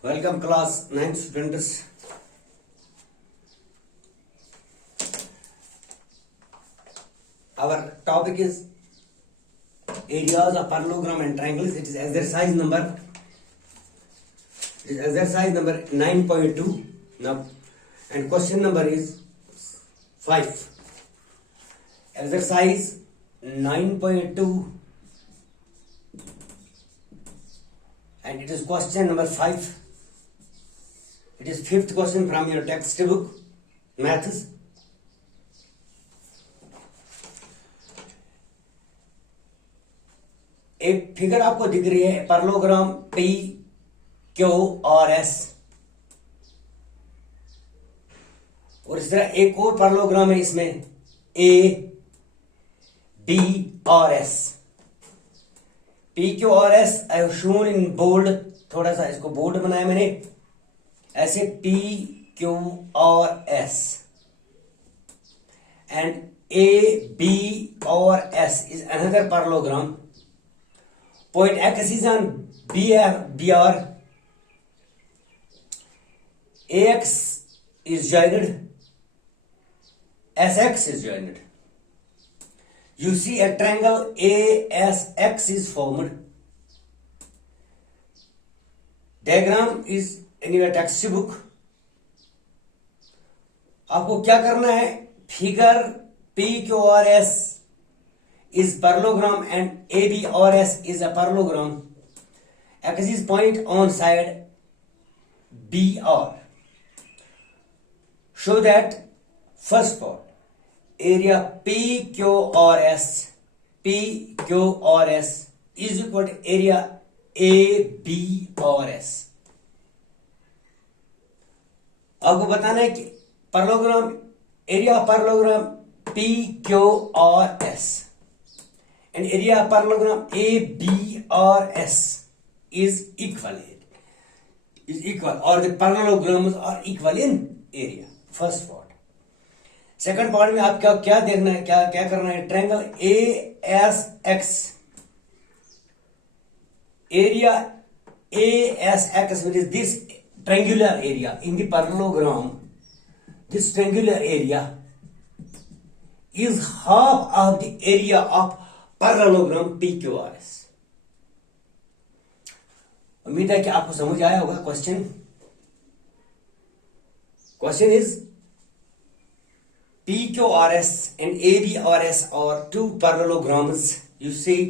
Welcome class 9th students. Our topic is areas of parallelogram and triangles. It is exercise number 9.2 now, and question number is 5. Exercise 9.2 and it is question number 5. It is 5th question from your textbook maths. एक figure आपको दिख रही है, parallelogram P Q और S, और इस तरह एक और पैरेललोग्राम है इसमें ए बी और एस. पी क्यू और S I have shown in bold, थोड़ा सा इसको बोल्ड बनाया मैंने ऐसे, पी क्यू और एस एंड ए बी और S is another parallelogram. Point X is on BR. AX is joined. SX is joined. You see a triangle ASX is formed. Diagram is in your textbook. आपको क्या करना है? Figure PQRS is parallelogram and AB or S is a parallelogram. Axis point on side BR. Show that first part area PQRS is equal to area ABRS. आपको बताना है कि parallelogram area parallelogram PQRS and area parallelogram ABRS is equal or the parallelograms are equal in area. First part. Second part में आपका क्या देखना है, क्या करना है? Triangle ASX area ASX, which is this triangular area in the parallelogram. This triangular area is half of the area of parallelogram PQRS. उम्मीद है कि आपको समझ आया होगा. Question is PQRS and ABRS are two parallelograms. You see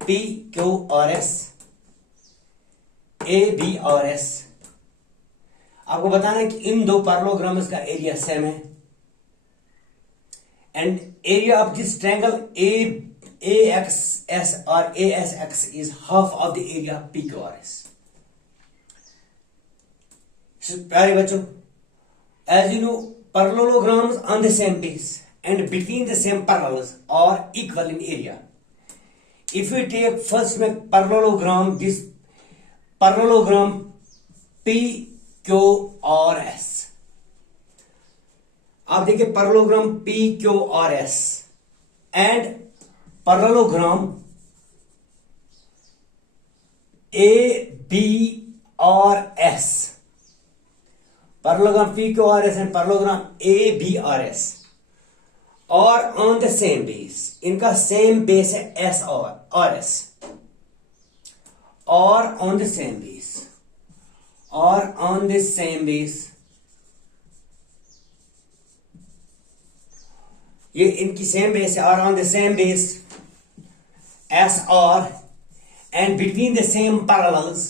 PQRS ABRS. आपको बताना है कि इन दो पैरेललोग्राम्स का एरिया सेम है and area of this triangle AXS or ASX is half of the area PQRS. प्यारे बच्चों, as you know, parallelograms on the same base and between the same parallels are equal in area. If we take first में parallelogram, this parallelogram PQRS, आप देखिए parallelogram PQRS and parallelogram ABRS. Parallelogram PQRS and parallelogram ABRS are on the same base. इनका same base है S और RS. Or on the same base. Or on the same base. ये इनकी same base है, और on the same base SR and between the same parallels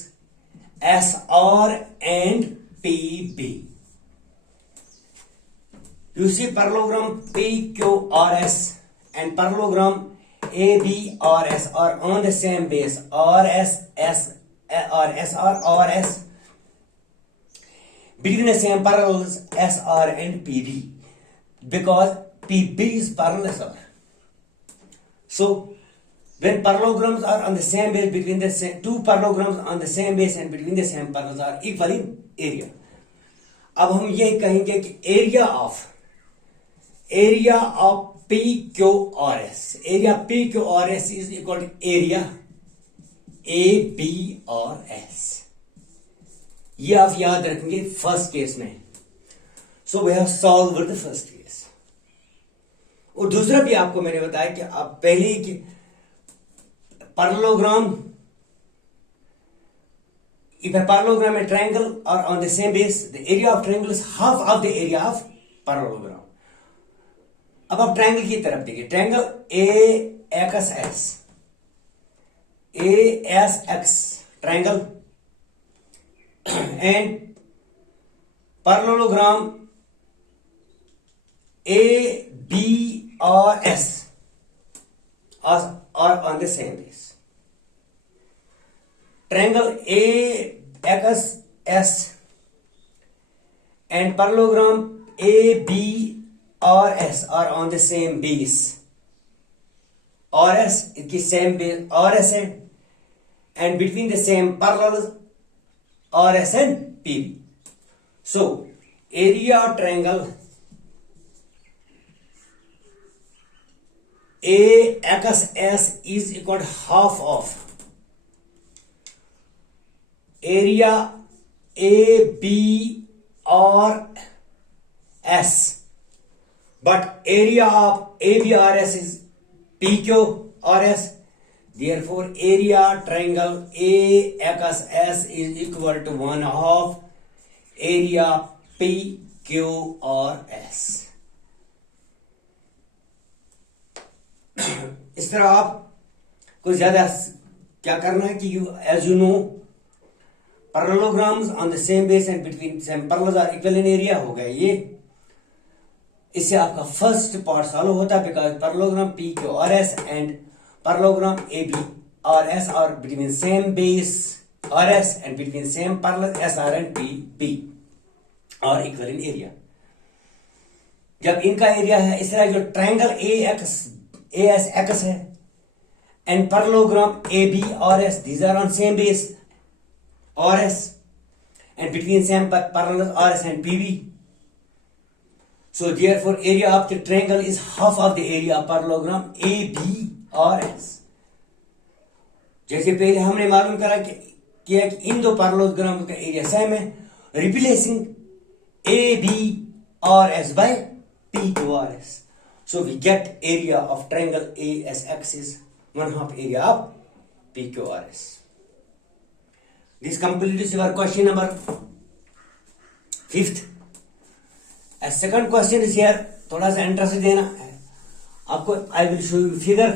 SR and PB. You see parallelogram PQRS and parallelogram ABRS are on the same base RSS or SR RS between the same parallels SR and PB, because PB is parallel. So when parallelograms are on the same base, between the same, two parallelograms on the same base and between the same parallels are equal in area. अब हम ये कहेंगे कि area of PQRS, area PQRS is equal to area ABRS. ये आप याद रखेंगे first case में। So we have solved the first case. और दूसरा भी आपको मैंने बताया कि आप पहले कि parallelogram, if a parallelogram and triangle are on the same base, the area of triangle is half of the area of parallelogram. अब आप ट्रायंगल की तरफ देखिए, triangle ASX triangle and parallelogram ABRS are on the same base. Triangle AXS and parallelogram ABRS are on the same base. RS इसकी same base RS है, and between the same parallels RS and PB. So area triangle AXS is equal to half of area ABRS, but area of ABRS is PQRS. Therefore, area triangle AXS is equal to 1/2 area PQRS. इस तरह आप कुछ ज्यादा क्या करना है कि as you know parallelograms on the same base and between same parallels are equal in area हो गया ये। इससे आपका फर्स्ट पार्ट सॉल्व होता है because parallelogram PQRS and parallelogram ABRS are between same base RS and between same parallel SR and PB are equal in area। जब इनका area है इस तरह जो ट्रायंगल ASX है and parallelogram ABRS, these are on same base RS and between same parallels RS and PB. So therefore area of the triangle is half of the area of parallelogram ABRS. जैसे पहले हमने मालूम करा किया कि इन दो parallelogram का area same है, replacing ABRS by PQRS. So we get area of triangle ASX is 1/2 area of PQRS. This completes your question number 5th. A second question is here. थोड़ा सा इंटरेस्ट देना है आपको। I will show you figure.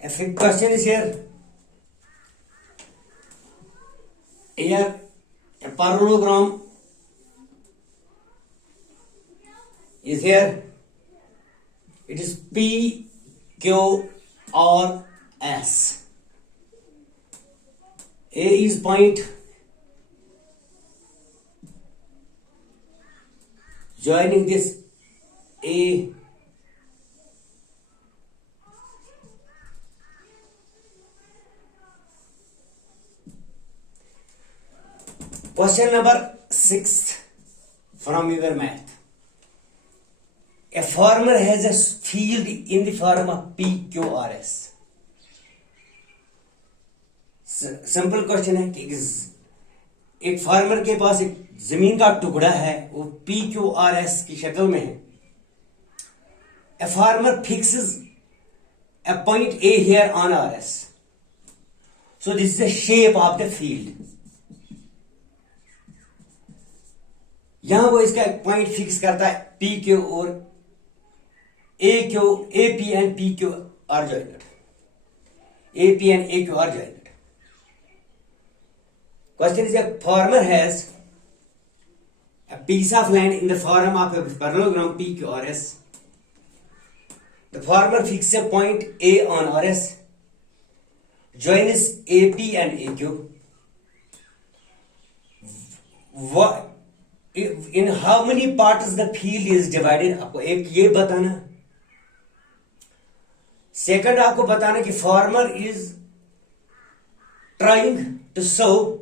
A fifth question is here. Here a parallelogram is here. It is PQRS. A is point joining this A question number 6 from your math. A farmer has a field in the form of PQRS. Simple question है कि एक farmer के पास एक जमीन का टुकड़ा है, वो PQRS की शक्ल में है। A farmer fixes a point A here on RS. So this is the shape of the field. यहां वो इसका एक पॉइंट फिक्स करता है PQ और AP and PQ are joined. AP and AQ are joined. Question is, a farmer has a piece of land in the form of a parallelogram PQRS. The farmer fixes a point A on RS, joins AP and AQ. In how many parts the field is divided? आपको एक ये बताना। Second आपको बताना कि farmer is trying to sow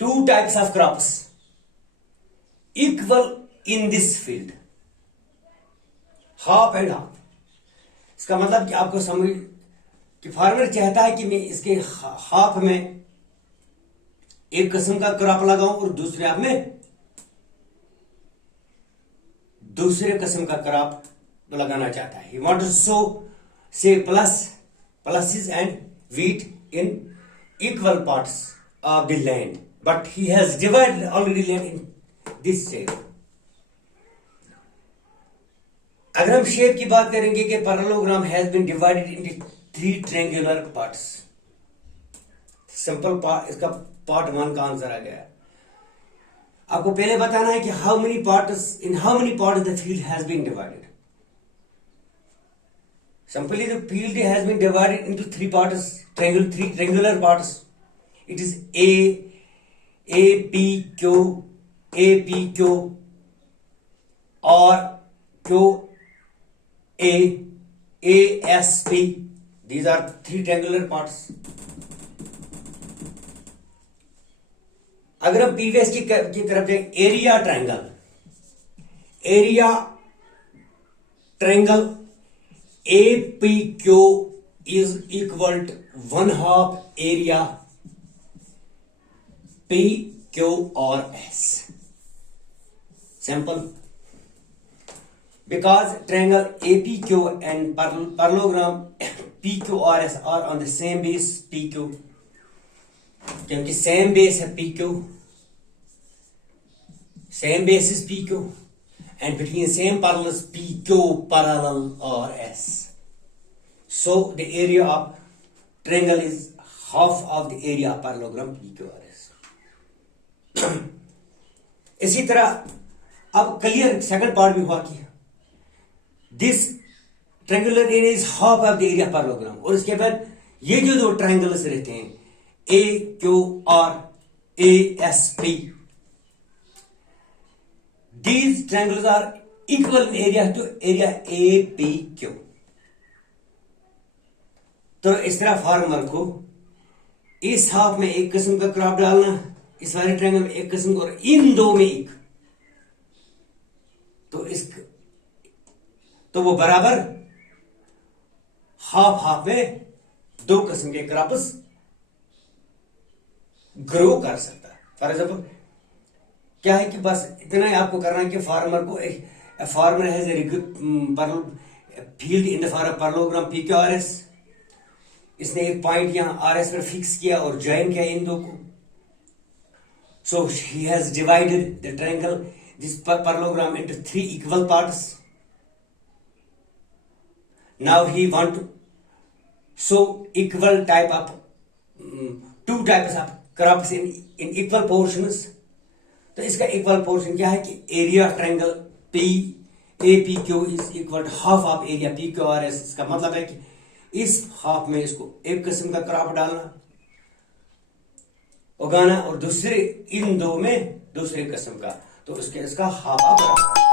2 types of crops equal in this field, half and half. इसका मतलब कि आपको समझ कि फार्मर चाहता है कि मैं इसके हाफ में एक किस्म का क्रॉप लगाऊं और दूसरे आप में दूसरे किस्म का क्रॉप लगाना चाहता है. He wants to sow say pulses and wheat in equal parts of the land, but he has divided already land in this shape. अगर हम शेप की बात करेंगे कि parallelogram has been divided into 3 triangular parts. Simple part, इसका part 1 का answer आ गया. आपको पहले बताना है कि how many parts the field has been divided. Simply the field has been divided into 3 parts, 3 triangular parts. It is a P Q और Q A S P. These are 3 triangular parts. अगर हम PVS की तरफ जाए, area triangle APQ is equal to 1/2 area PQRS. Simple. Because triangle APQ and parallelogram PQRS are on the same base PQ, क्योंकि same base है PQ, same base is PQ, and between same parallels PQ parallel RS. So the area of triangle is half of the area of parallelogram PQRS. इसी तरह अब clear second part भी हुआ कि this triangular area is half of the area parallelogram. और इसके बाद ये जो 2 ट्रायंगल्स रहते हैं AQR ASP, these triangles are equal in area to area APQ. तो इस तरह फार्मर को इस हाफ में एक किस्म का क्रॉप डालना, इस वाले ट्रायंगल में एक किस्म का, और इन 2 में एक, तो वो बराबर हाफ में 2 किस्म के क्रॉप्स ग्रो कर सकता है. फॉर एग्जाम्पल क्या है कि बस इतना ही आपको करना है कि farmer has a field in the parallelogram PQRS. इसने एक पॉइंट यहां RS पर फिक्स किया और ज्वाइन किया इन 2 को. So he has divided the triangle this parallelogram into 3 equal parts. Now he want to show equal type of 2 types of crops in equal portions. तो इसका इक्वल पोर्शन क्या है कि area triangle APQ is equal to half of area PQRS. इसका मतलब है कि इस हाफ में इसको एक किस्म का क्रॉप डालना, उगाना, और दूसरे इन 2 में दूसरे किस्म का, तो इसका हाफ बराबर.